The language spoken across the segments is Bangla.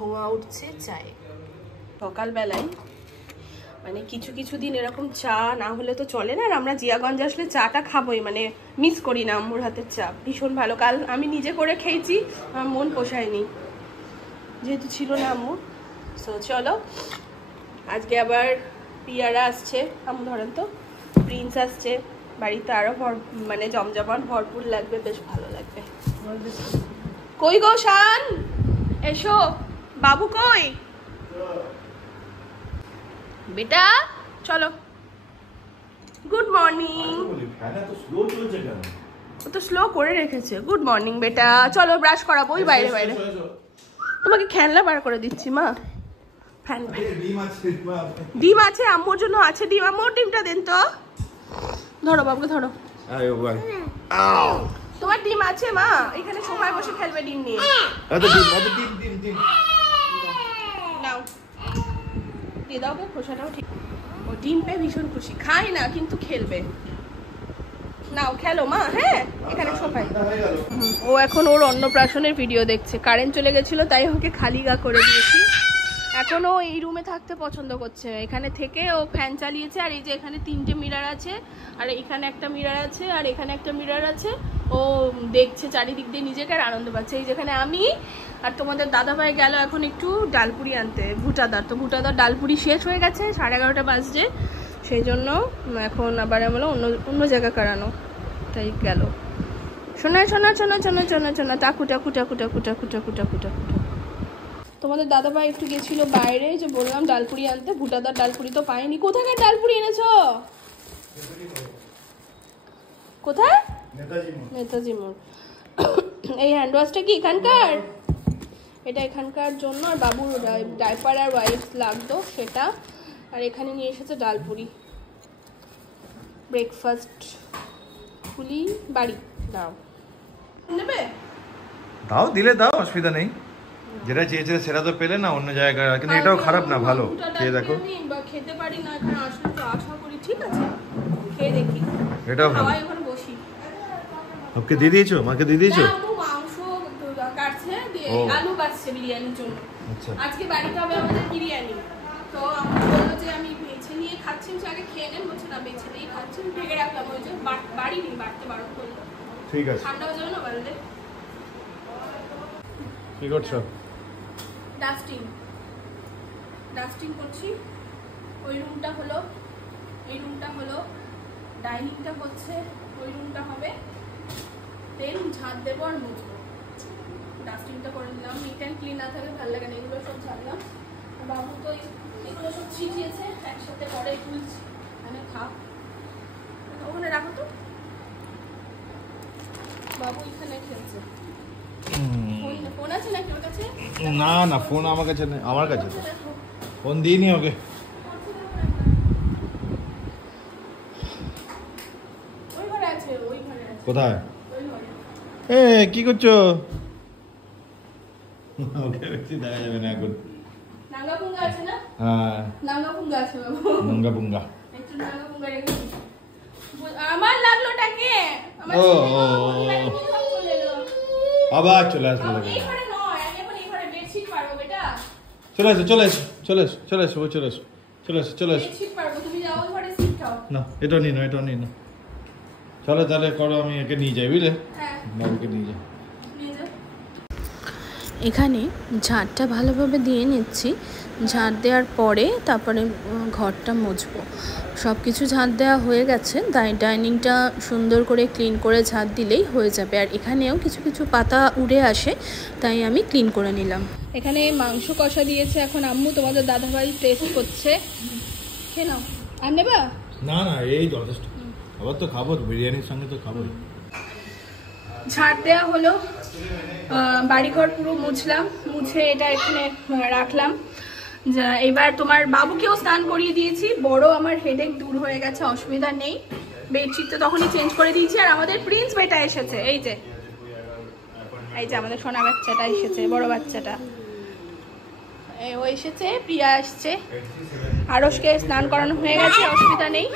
ধোঁয়া উঠছে চায়ে। সকালবেলায় মানে কিছু কিছু দিন এরকম চা না হলে তো চলে না, আর আমরা জিয়াগঞ্জ আসলে চাটা খাবোই, মানে মিস করি না আম্মুর হাতের চা, ভীষণ ভালো। কাল আমি নিজে করে খেয়েছি, আমার মন পোষায়নি যেহেতু ছিল না আম্মু। সো চলো, আজকে আবার পিয়ারা আসছে, আম্মু ধরেন তো, প্রিন্স আসছে বাড়িতে, আরো মানে জমজমাট ভরপুর লাগবে, বেশ ভালো লাগবে। কই গো শান, এসো। বাবু কই বেটা, চলো। Good morning. ও তো স্লো করে রেখেছে। গুড মর্নিং বেটা, চলো ব্রাশ করাবো ওই বাইরে বাইরে। তোমাকে খেলনা বার করে দিচ্ছি মা। ফ্যান ডিম আছে আম্মুর জন্য, আছে ডিম। আম্মুর ডিমটা দেন তো, ধরো বাবুকে ধরো। তোমার ডিম আছে মা, এখানে সময় বসে খেলবে ডিম নিয়ে। নাও দিয়ে দাও, খোসাটাও ঠিক। ও ডিম পেয়ে ভীষণ খুশি, খায় না কিন্তু খেলবে। নাও খেলো মা। হ্যাঁ এখানে সোফায়। ও এখন ওর অন্নপ্রাশনের ভিডিও দেখছে, কারেন্ট চলে গেছিল তাই ওকে খালি গা করে দিয়েছি। এখন ও এই রুমে থাকতে পছন্দ করছে, এখানে থেকে ও ফ্যান চালিয়েছে। আর এই যে এখানে 3টে মিরর আছে, আর এখানে একটা মিরর আছে, আর এখানে একটা মিরর আছে। ও দেখছে চারিদিক দিয়ে নিজেকে, আর আনন্দ পাচ্ছে। এই যেখানে আমি আর তোমাদের দাদাভাই গেল এখন একটু ডালপুরি আনতে, ভুটাদার। তো ভুটাদার ডালপুরি শেষ হয়ে গেছে, 11:30 বাজছে, সেই জন্য এখন আবার আমরা অন্য জায়গা কারানো, তাই গেল। শোনা শোনা শোনা শোনা শোনা শোনা টাকু টাকু টাকু টাকু টাকু টাকু টাকু টাকু। তোমাদের দাদাভাই একটু গেছিল বাইরে, যে বললাম ডালপুরি আনতে, ভুটাদার ডালপুরি তো পাইনি। কোথাকার ডালপুরি এনেছো? কোথায়? নেতাজি মোড়। এই হ্যান্ড ওয়াশটা কি এখানকার? এটা এখানকার জন্য, আর বাবুর ডাইপার আর ওয়াইপস লাগতো সেটা। আর এখানে নিয়ে এসেছে ডালপুরি। ব্রেকফাস্ট খুলি বাড়ি। দাও নেবে? দাও, দিলে দাও, অসুবিধা নেই। যেটা চেয়েছে সেটা তো পেলে না অন্য জায়গায়, কিন্তু এটাও খারাপ না, ভালো। খেয়ে দেখো। খেতে পারি না, এখানে আসলে তো আশা করি। ঠিক আছে খেয়ে দেখি। এটাও ভালো। এখন বসি। ওকে দিয়ে দিয়েছো? মাকে দিয়ে দিয়েছো? মাংস কাটছে, আলু কাটছে বিরিয়ানির জন্য। আজকে বাড়িতে হবে আমাদের বিরিয়ানি। তো আমি বললো যে আমি বেছে নিয়ে খাচ্ছি, আগে খেয়ে নেন। বলছে না বেছে নিয়ে খাচ্ছি, ভেঙে রাখলাম। ওই যে বাড়ি নেই, বাড়তে বারণ করলো। ঠিক আছে, ঠান্ডা হয়ে যাবে না বাড়িতে। কি করছো? ডাস্টিং করছি। ওই রুমটা হলো, এই রুমটা হলো, ডাইনিংটা হচ্ছে, ওই রুমটা হবে। দেন ঝাঁট দেবো আর মুছবো। ডাস্টিংটা করে নিলাম, নিট অ্যান্ড ক্লিন না থাকলে ভালো লাগে না। এগুলো সব ঝাড়লাম। বাবু তো এগুলো সব ছিটিয়েছে, একসাথে করে তুলছি। মানে খাপ ওখানে রাখো তো, বাবু এখানে খেলছে। ফোন আছে নাকি ওর কাছে? না না, ফোন আমার কাছে নেই। আমার কাছে ফোন দিইনি ওকে। কোথায়? এ কি করছো? ওকে বেশি দেখা যাবে না এখন। নাঙ্গা পুঙ্গা আছে না? হ্যাঁ নাঙ্গা পুঙ্গা আছে বাবু। নাঙ্গা পুঙ্গা। একটু নাঙ্গা পুঙ্গা রেখে আমার লাগলোটাকে আমার আবার চলে আসলো। এইখানে নয়, আমি এখন এইখানে বেডশিট পারবো বেটা। চলে এসো চলে এসো চলে এসো চলে এসো চলে এসো চলে এসো চলে এসো। বেডশিট পারবো, তুমি যাও ঘরে সিট খাও। না এটা নিই না, এটা নিই না। চলো তাহলে করো, আমি একে নিয়ে যাই, বুঝলে? হ্যাঁ বাবুকে নিয়ে যাই। এখানে ঝাড়টা ভালোভাবে দিয়ে নিচ্ছি। ঝাড় দেওয়ার পরে তারপরে ঘরটা মুছবো। সব কিছু ঝাড় দেওয়া হয়ে গেছে, ডাইনিংটা সুন্দর করে ক্লিন করে ঝাড় দিলেই হয়ে যাবে। আর এখানেও কিছু কিছু পাতা উড়ে আসে, তাই আমি ক্লিন করে নিলাম। এখানে মাংস কষা দিয়েছে, এখন আম্মু তোমাদের দাদাভাই টেস্ট করছে। খেয়ে নাও। আর নেবা? না না, এই যথেষ্ট। আবার তো খাবো, বিরিয়ানির সঙ্গে তো খাবো। ঝাড় দেওয়া হলো, বাড়িঘর পুরো মুছলাম, মুছে এটা এখানে রাখলাম। এবার তোমার বাবুকেও স্নান করিয়ে দিয়েছি, বড় আমার হেডেক দূর হয়ে গেছে, অসুবিধা নেই। বেডশিট তো তখনই চেঞ্জ করে দিয়েছি। আর আমাদের প্রিন্স বেটা এসেছে, এই যে আমাদের সোনা বাচ্চাটা এসেছে, বড় বাচ্চাটা ও এসেছে। প্রিয়া আসছে, আরশকে স্নান করানো হয়ে গেছে, অসুবিধা নেই।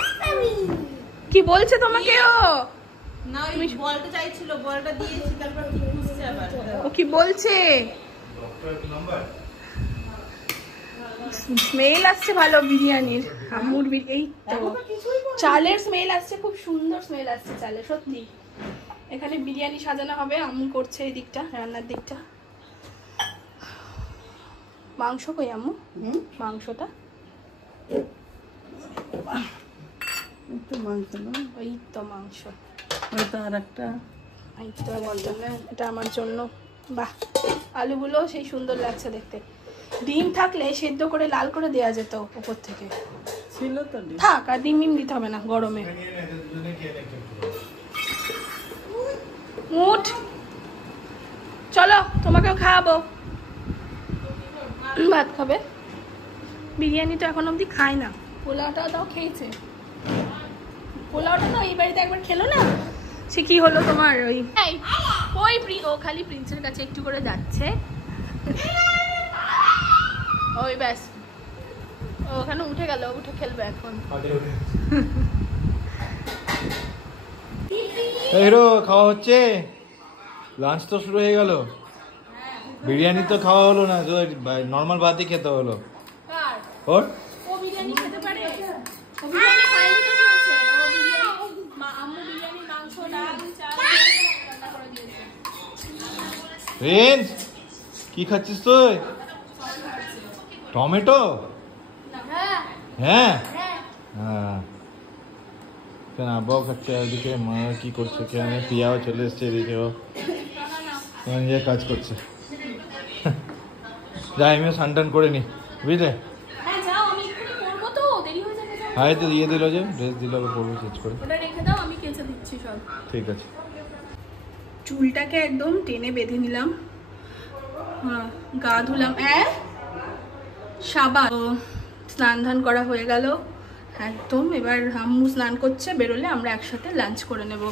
কি বলছে তোমাকে ও? না ওই বলটা চাইছিল, বলটা দিয়েছি, তারপর কি খুঁজছে আবার। ও কি বলছে? স্মেল আসছে ভালো বিরিয়ানির। আম্মুর এই তো চালের স্মেল আসছে, খুব সুন্দর স্মেল আসছে চালের, সত্যি। এখানে বিরিয়ানি সাজানো হবে, আম্মু করছে এই দিকটা, রান্নার দিকটা। মাংস কই আম্মু? মাংসটা ওই তো মাংস, এটা আমার জন্য। বাহ, আলুগুলো সেই সুন্দর লাগছে দেখতে। ডিম থাকলে সেদ্ধ করে লাল করে দেওয়া যেত উপর থেকে, ছিল তো। থাক, আর ডিম দিতে হবে না গরমে। উঠ, চলো তোমাকেও খাওয়াবো। ভাত খাবে? বিরিয়ানি তো এখন অবধি খায় না। পোলাওটাও তাও খেয়েছে। পোলাওটা তো এই বাড়িতে একবার খেলো না, সে কি হলো তোমার ওই ও খালি প্রিন্সের কাছে একটু করে যাচ্ছে। ওই ব্যাস, ও ওখানে উঠে গেল, উঠে খেলবে এখন। হিরো খাওয়া হচ্ছে, লাঞ্চ তো শুরু হয়ে গেল। বিরিয়ানি তো খাওয়া হলো না, নর্মাল ভাতই খেতে হলো। ওর ও বিরিয়ানি খেতে পারে? ও বিরিয়ানি খায়নি তো কি হচ্ছে? ও বিরিয়ানি, আম্মু বিরিয়ানি মাংস ডাল চাল রান্না করে দিয়েছে। প্রিন্স, কি খাচ্ছিস তুই? টমেটো? হ্যাঁ হ্যাঁ, কেন আব্বাও খাচ্ছে, এদিকে মা কি করছে, কেন পিয়াও চলে এসছে, এদিকে ও নিজে কাজ করছে। যাই, আমিও স্নান করে নি, বুঝলে? হ্যাঁ, তো দিয়ে দিল, যে ড্রেস দিল, পরবো চেঞ্জ করে। ওটা রেখে দাও, আমি কেচে দিচ্ছি সব। ঠিক আছে। চুলটাকে একদম টেনে বেঁধে নিলাম, গা ধুলাম, সাবান, স্নান ধান করা হয়ে গেল একদম। এবার আম্মু স্নান করছে, বেরোলে আমরা একসাথে লাঞ্চ করে নেব।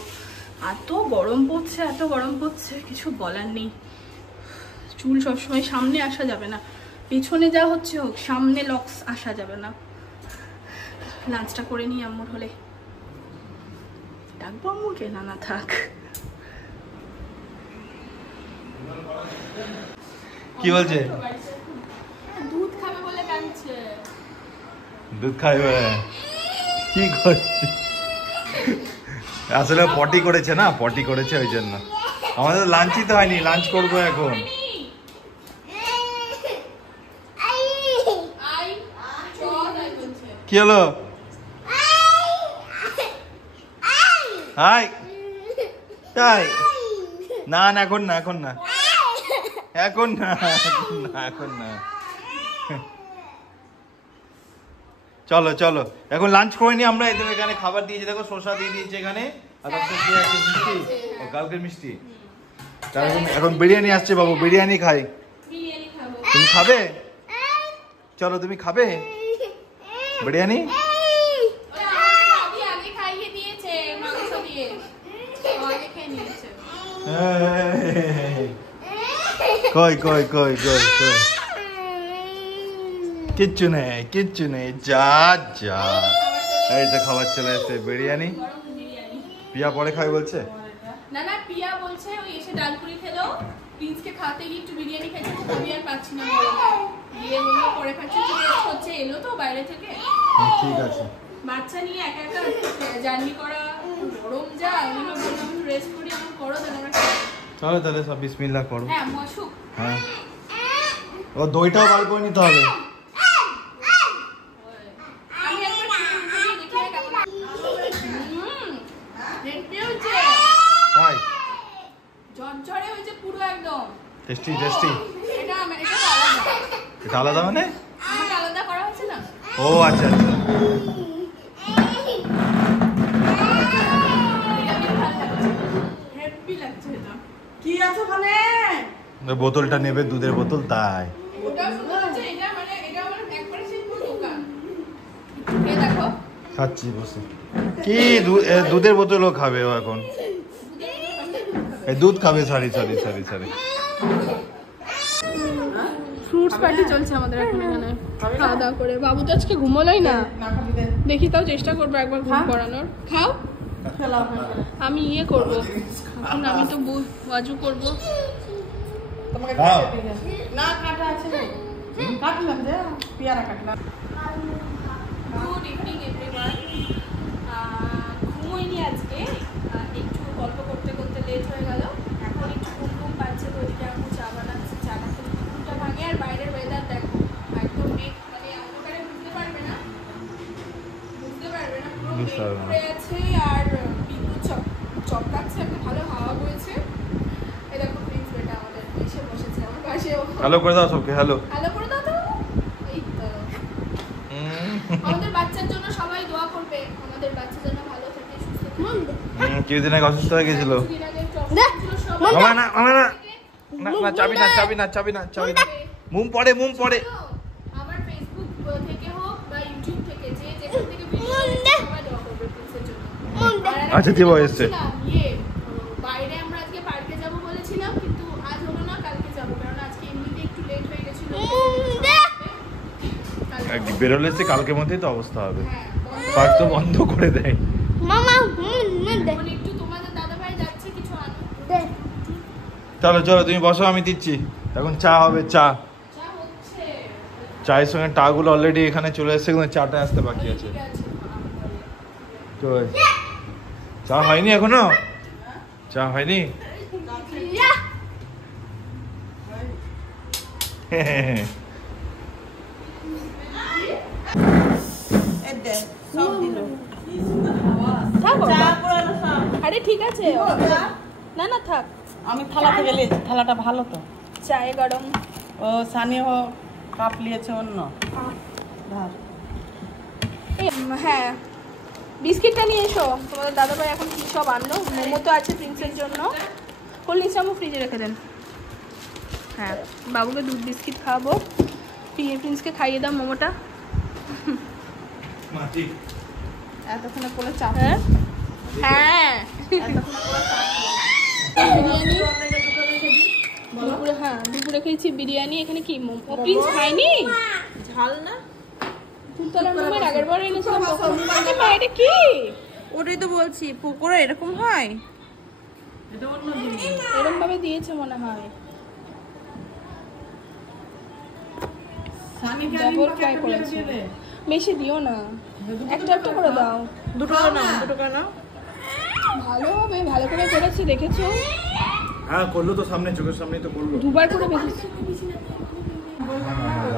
এত গরম পড়ছে, এত গরম পড়ছে, কিছু বলার নেই। চুল সবসময় সামনে আসা যাবে না, পেছনে যা হচ্ছে হোক, সামনে লক্স আসা যাবে না। লাঞ্চটা করে নিই আম্মুর হলে। ডাকবো আম্মুকে? না থাক। কি বলছে? দুধ খাবে বলে কাঁদছে। দুধ খাবে? কি করছে? আসলে পটি করেছে না, পটি করেছে ওই জন্য। আমাদের লাঞ্চই তো হয়নি, লাঞ্চ করবো এখন। কি হলো? হাই, তাই না, এখন না, এখন না, এখন না, এখন না। চলো চলো, এখন লাঞ্চ করে নি আমরা। এদের এখানে খাবার দিয়েছে, দেখো শসা দিয়ে দিয়েছে এখানে, আর মিষ্টি, কালকের মিষ্টি। এখন বিরিয়ানি আসছে বাবু, বিরিয়ানি খাই। তুমি খাবে? চলো, তুমি খাবে বিরিয়ানি? কই কই কই কই কই, কিচ্ছু নেই, কিচ্ছু নেই, যা যা। এই তো খাবার চলে এসেছে, বিরিয়ানি। পিয়া পরে খাই বলছে? না, পিয়া বলছে ওই এসে ডালপুরি খেলো, প্রিন্সকে খাতে গিয়ে একটু বিরিয়ানি খেতে, আমি আর পাচ্ছি না, দিয়ে বললো পরে খাচ্ছি, হচ্ছে এলো তো বাইরে থেকে। ঠিক আছে। বাচ্চা নিয়ে একা একা জার্নি করা, গরম যা, ওগুলো বললাম একটু রেস্ট করি, এখন করো, তাহলে আমরা চলো তাহলে সব বিসমিল্লাহ করো। হ্যাঁ মশুক। হ্যাঁ, ও দইটাও বার করে নিতে হবে। তাই ঝরঝরে হয়েছে পুরো একদম টেস্টি টেস্টি। এটা আলাদা। এটা আলাদা মানে? আমাকে আলাদা করা হয়েছে না। ও আচ্ছা আচ্ছা। হেভি লাগছে এটা। কি আছে ওখানে? বোতলটা নেবে, দুধের বোতল, তাই। ওটা শুধু হচ্ছে এটা, মানে এটা আমার একবারে সেই পুরো দোকান। এই দেখো খাচ্ছি বসে। কি দুধের বোতলও খাবে ও এখন? এই দুধ খাবে, sorry sorry sorry sorry. Fruits party চলছে আমাদের এখন এখানে, খাওয়া দাওয়া করে। বাবু তো আজকে ঘুমোলোই না, দেখি তাও চেষ্টা করবো একবার ঘুম পড়ানোর। খাও, আমি ইয়ে করবো এখন, আমি তো বাজু করবো। কাটলাম যে পেয়ারা কাটলাম। Good evening everyone. ঘুমোইনি আজকে, একটু গল্প করতে করতে লেট হয়ে গেল। এখন একটু ঘুম পাচ্ছে, তো ওদিকে আমি চা বানাচ্ছি। চাটা খেতে ঘুমটা ভাঙে। আর বাইরের ওয়েদার দেখো, একদম মেঘ, মানে অন্ধকারে বুঝতে পারবে না পুরো মেঘ করে আছে। আর বিদ্যুৎ চমকাচ্ছে, একটা ভালো হাওয়া বইছে। এই দেখো প্রিন্স বেটা আমাদের এসে বসেছে আমার পাশে। হ্যালো করে দাও সবকে, হ্যালো করে দাও তো। এই তো আমাদের বাচ্চার জন্য সবাই দোয়া করবে, আমাদের বাচ্চা যেন ভালো থাকে, সুস্থ থাকে। কিছুদিন আগে অসুস্থ হয়ে গেছিল। চাবি না। মুম পড়ে। আমার ফেসবুক থেকে হোক বা ইউটিউব থেকে, যে যেখান থেকে ভিডিও দেখে সবাই দোয়া করবে প্রিন্সের জন্য। আচ্ছা দিব এসছে। বাইরে আমরা আজকে পার্কে যাব বলেছিলাম, কিন্তু আজ হলো না, কালকে যাব, কারণ আজকে এমনিতে একটু লেট হয়ে গেছিল। বেরোলে সে কালকের মধ্যেই তো অবস্থা হবে। পার্ক তো বন্ধ করে দেয়। এখন একটু তোমাদের দাদা ভাই যাচ্ছে কিছু আনতে। চলো তুমি বসো, আমি দিচ্ছি। এখন চা হবে, চা হচ্ছে। চায়ের সঙ্গে টাগুলো অলরেডি এখানে চলে এসেছে, কিন্তু চাটা আসতে বাকি আছে। চা হয়নি এখনো? চা হয়নি? আরে ঠিক আছে, না থাক। আমি থালা থেকে লিয়েছি, থালাটা ভালো তো। চায়ে গরম। ও স্থানীয় কাপ লিয়েছে অন্য। হ্যাঁ, বিস্কিটটা নিয়ে এসো। তোমাদের দাদা ভাই এখন কি সব আনলো। মোমো তো আছে প্রিন্সের জন্য। কোল্ড ড্রিঙ্কস ফ্রিজে রেখে দেন। হ্যাঁ, বাবুকে দুধ বিস্কিট খাওয়াবো। প্রিন্সকে খাইয়ে দাও মোমোটা। এতক্ষণে কোলে চাপ। হ্যাঁ দুপুরে খেয়েছি বিরিয়ানি। এখানে কি মোমো প্রিন্স খায়নি? ঝাল না? আগের বার এনেছিলাম। এটা কি? ওটাই তো বলছি, পকোড়া এরকম হয়? এটা অন্য জিনিস। এরকম ভাবে দিয়েছে মনে হয়। ডাবল ফ্রাই করেছে। বেশি দিও না, একটা করে দাও। দুটো না ভালো হবে, ভালো করে করেছে দেখেছো? হ্যাঁ করলো তো, সামনে চোখের সামনেই তো করলো। দুবার করে ভেজেছে।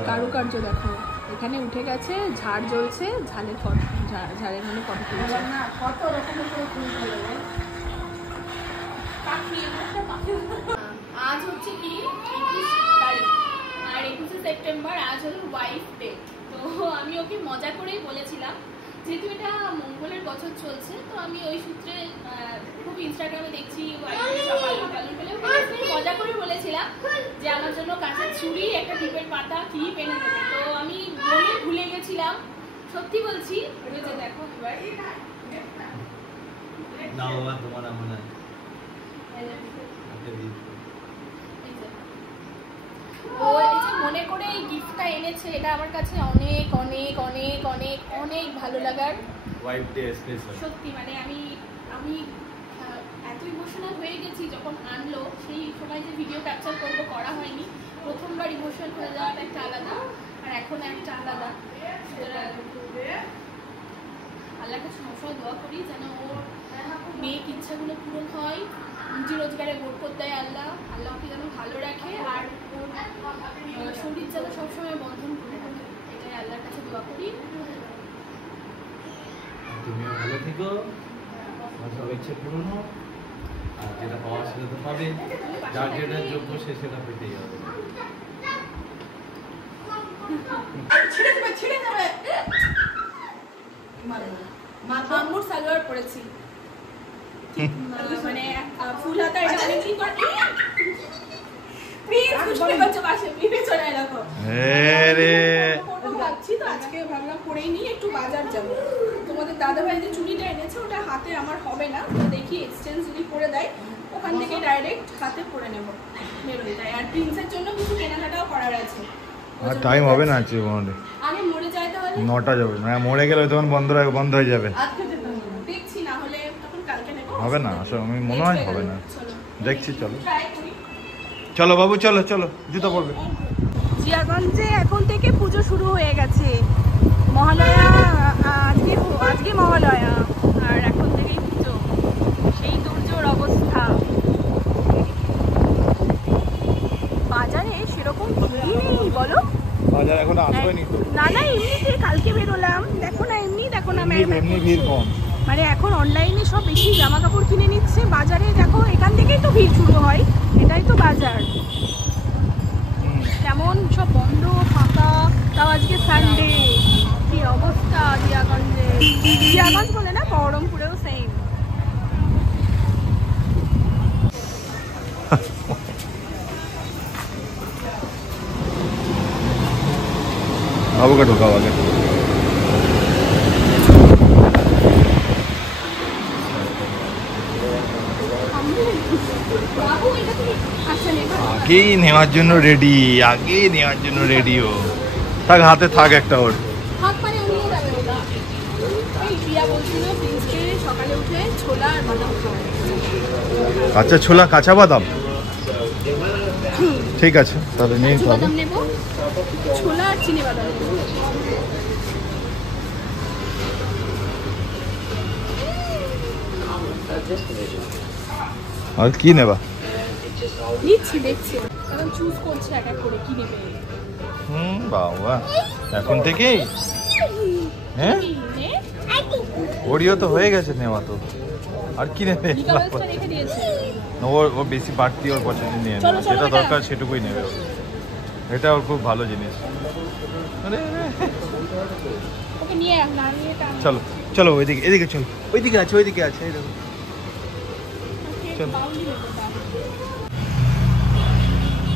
কারুকার্য দেখো, এখানে উঠে গেছে, ঝাড় জ্বলছে, ঝাড়ের মানে ফটো তুলছে। কত রকমের করে ফুল ভালো হয়। আজ হচ্ছে কি 21 তারিখ, আর 21 সেপ্টেম্বর আজ হলো ওয়াইফ ডে। তো আমি ওকে মজা করেই বলেছিলাম, যেহেতু এটা মঙ্গলের বছর চলছে, তো আমি ওই সূত্রে খুব ইনস্টাগ্রামে দেখছি মজা করে বলেছিলাম যে আমার জন্য কাঁচা ছুরি, একটা টিপের পাতা, ক্লিপ এনে দেবে। তো আমি মনে ভুলে গেছিলাম, সত্যি বলছি। দেখো এবার ও মনে করে এই গিফটটা এনেছে। এটা আমার কাছে অনেক অনেক অনেক অনেক অনেক ভালো লাগার। সত্যি মানে আমি এত ইমোশনাল হয়ে গেছি যখন আনলো। সেই সময় যে ভিডিও ক্যাপচার করবো করা হয়নি। প্রথমবার ইমোশনাল হয়ে যাওয়াটা একটা আলাদা, আর এখন একটা আলাদা। আল্লাহর কাছে সবসময় দোয়া করি যেন ওর মেয়ের ইচ্ছাগুলো পূরণ হয়, রুজি রোজগারে বরকত দেয় আল্লাহ, আল্লাহকে যেন ভালো রাখে, আর ওর শরীর যেন সবসময় বন্ধন করে রাখে। এটাই আল্লাহর কাছে দোয়া করি। তুমিও ভালো থেকো, সব ইচ্ছে পূরণ হোক, আর যেটা পাওয়া সেটা তো পাবে, যার যেটা যোগ্য সে সেটা পেতেই হবে। ছিঁড়ে যাবে। মামুর সালোয়ার পরেছি, মানে ফুল হাতা। এটা অনেকদিন পর আজকে ভাবলাম পরেই নিয়ে একটু বাজার যাবো। তোমাদের দাদা ভাই যে চুড়িটা এনেছে ওটা হাতে আমার হবে না, দেখি এক্সচেঞ্জ যদি করে দেয় ওখান থেকে ডাইরেক্ট হাতে পরে নেবো, বেরোই তাই। আর প্রিন্সের জন্য কিছু কেনাকাটাও করার আছে। আর টাইম হবে না আজকে আগে মরে যায় তাহলে 9টা যাবে, মানে মরে গেলে তখন বন্ধ হয়ে যাবে। দেখছি, না হলে তখন কালকে নেবো। হবে না আসলে, আমি মনে হয় হবে না, দেখছি। চলো ট্রাই করি। চলো বাবু, চলো জুতো পরবে। জিয়াগঞ্জে এখন থেকে পুজো শুরু হয়ে গেছে। মহালয়া আজকে মহালয়া, আর এখন থেকেই পুজো। সেই দুর্যোগ অবস্থা। বাজারে সেরকম ভিড় নেই বলো? বাজার এখন আসবেনি তো। না এমনিতে কালকে বেরোলাম, দেখো না এমনি দেখো না এমনি ভিড় কম। মানে এখন অনলাইনে সব বেশি জামা কাপড় কিনে নিচ্ছে, বাজারে দেখো এখান থেকেই তো ভিড় শুরু হয়, এটাই তো বাজার। কেমন সব বন্ধ ফাঁকা, তাও আজকে সানডে। কি অবস্থা জিয়াগঞ্জে, জিয়াগঞ্জ বলে না, বহরমপুরেও সেম। avocado খাওয়া যায়। আগেই নেওয়ার জন্য রেডি, আগেই নেওয়ার জন্য রেডিও থাক, হাতে থাক একটা ওর। আচ্ছা ছোলা কাঁচা বাদাম, ঠিক আছে তাহলে নিয়ে বাদাম নেব, ছোলা আর চিনি বাদাম নেব। আর কি নেবা? নিচ্ছি, দেখছি এখন চুজ করছে এক এক করে কি নেবে। বাবা এখন থেকেই? হ্যাঁ ওরিও তো হয়ে গেছে নেওয়া, তো আর কি নেবে? রেখে দিয়েছে ও বেশি বাড়তি ওর পছন্দ নিয়ে নেবে, যেটা দরকার সেটুকুই নেবে। এটা ওর খুব ভালো জিনিস। ওকে নিয়ে রাখ না, নিয়ে টান। চলো চলো ওইদিকে, এদিকে চলো, ওইদিকে আছে, ওইদিকে আছে, এই দেখো চলো।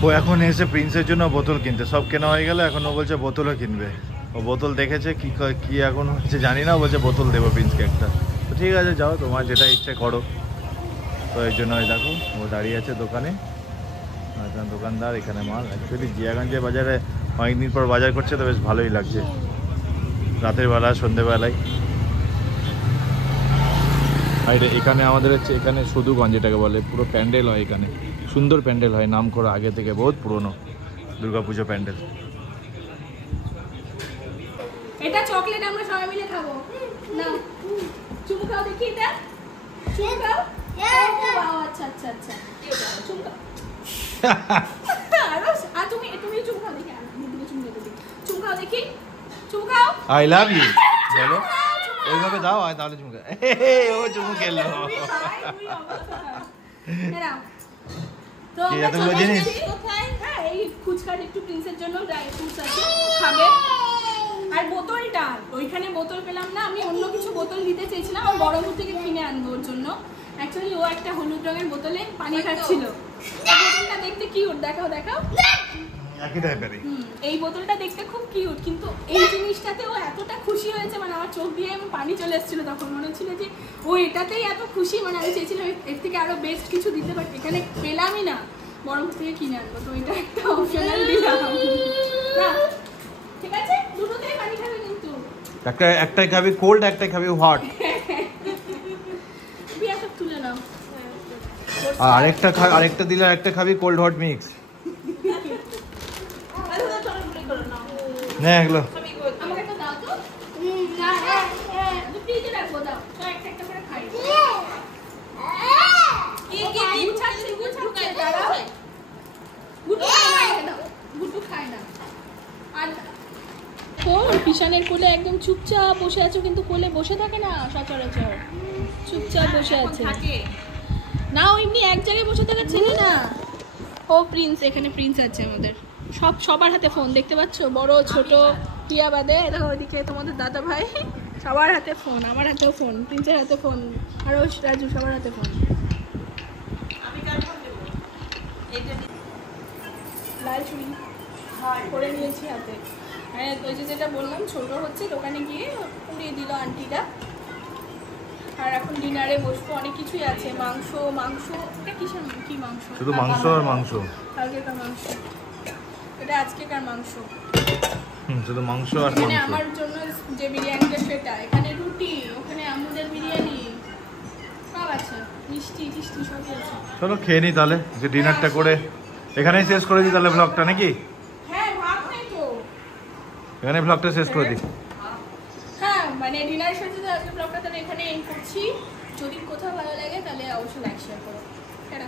ও এখন এসে প্রিন্সের জন্য বোতল কিনতে, সব কেনা হয়ে গেল, এখন ও বলছে বোতলও কিনবে। ও বোতল দেখেছে, কি এখন হচ্ছে জানি না, বলছে বোতল দেবো প্রিন্সকে একটা। তো ঠিক আছে যাও, তোমার যেটা ইচ্ছে করো। তো এই জন্য দেখো ও দাঁড়িয়ে আছে দোকানে, দোকানদার এখানে মাল। অ্যাকচুয়ালি জিয়াগঞ্জের বাজারে অনেকদিন পর বাজার করছে, তো বেশ ভালোই লাগছে, রাতের বেলা সন্ধ্যেবেলায়। আর এখানে আমাদের হচ্ছে, এখানে সদুগঞ্জ যেটাকে বলে, পুরো প্যান্ডেল হয় এখানে, সুন্দর প্যান্ডেল হয়, নাম করা আগে থেকে, বহুত পুরনো দুর্গাপুজো প্যান্ডেল। এটা চকলেট আমরা সবাই মিলে খাবো। নাও চুমু খাও দেখি, এটা চুমু খাও। আচ্ছা আচ্ছা আচ্ছা চুমু খাও। আর তুমি চুমু খাও দেখি, চুমু খাও দেখি, চুমু খাও। আই লাভ ইউ বলো, ওইভাবে দাও, আয় তাহলে চুমু খাও। ও চুমু খেললো। তো এতগুলো জিনিস হ্যাঁ, এই ফুচকার একটু প্রিন্সের জন্য ড্রাই ফ্রুটস আছে, খাবে। আর বোতলটা ওইখানে বোতল পেলাম না, আমি অন্য কিছু বোতল দিতে চেয়েছিলাম, আর বড়পুর থেকে কিনে আনবো ওর জন্য। অ্যাকচুয়ালি ও একটা হলুদ রঙের বোতলে পানি খাচ্ছিল। বোতলটা দেখতে কিউট, দেখাও দেখাও। একই টাইপেরই। এই বোতলটা দেখতে খুব কিউট, কিন্তু এই জিনিসটাতে ও এতটা খুশি হয়েছে, মানে আমার চোখ দিয়ে পানি চলে এসেছিল। তখন মনে হচ্ছিল যে ও এটাতেই এত খুশি, মানে আমি চেয়েছিলাম এর থেকে আরো বেস্ট কিছু দিতে, বাট এখানে পেলামই না, বরফ থেকে কিনে আনবো। তো এটা একটা অপশনাল দিলাম না, ঠিক আছে? দুটোতেই পানি খাবে কিন্তু, একটাই খাবি কোল্ড, একটাই খাবি হট। বিয়া সব তুলে নাও। আর আরেকটা দিলে আরেকটা খাবি কোল্ড হট মিক্স। না এগুলো আমাকে তো দাও তো। না ফ্রিজে রাখবো, দাও তো, একটা একটা করে খাই। কিষানের কোলে একদম চুপচাপ বসে আছো, কিন্তু কোলে বসে থাকে না সচরাচর, চুপচাপ বসে আছে না, ও এমনি এক জায়গায় বসে থাকা চিনি না। ও প্রিন্স, এখানে প্রিন্স আছে আমাদের, সবার হাতে ফোন দেখতে পাচ্ছ, বড় ছোট টিয়া বাদে। দেখো ওইদিকে তোমাদের দাদা ভাই, সবার হাতে ফোন, আমার হাতেও ফোন, প্রিন্সের হাতে ফোন, আরো রাজু, সবার হাতে ফোন। লাল চুড়ি করে নিয়েছি হাতে। হ্যাঁ ওই যে যেটা বললাম, ছোট হচ্ছে, দোকানে গিয়ে পুড়িয়ে দিল আন্টিটা। আর এখন ডিনারে বসবো, অনেক কিছুই আছে, মাংস। এটা কিসের কি মাংস? শুধু মাংস আর মাংস, কালকেকার মাংস, এটা আজকেকার মাংস। শুধু মাংস আর এখানে মাংস। আমার জন্য যে বিরিয়ানিটা সেটা, এখানে রুটি, ওখানে আমুদের বিরিয়ানি, সব আছে, মিষ্টি টিষ্টি সবই আছে। চলো খেয়ে নি তাহলে, যে ডিনারটা করে এখানেই শেষ করে দিই তাহলে ব্লগটা, নাকি? হ্যাঁ ভাত এখানে ব্লগটা শেষ করে দিই। হ্যাঁ মানে ডিনার সাথে আজকে ব্লগটা তাহলে এখানে এন্ড করছি। যদি কোথাও ভালো লাগে তাহলে অবশ্যই লাইক শেয়ার করো। টাটা।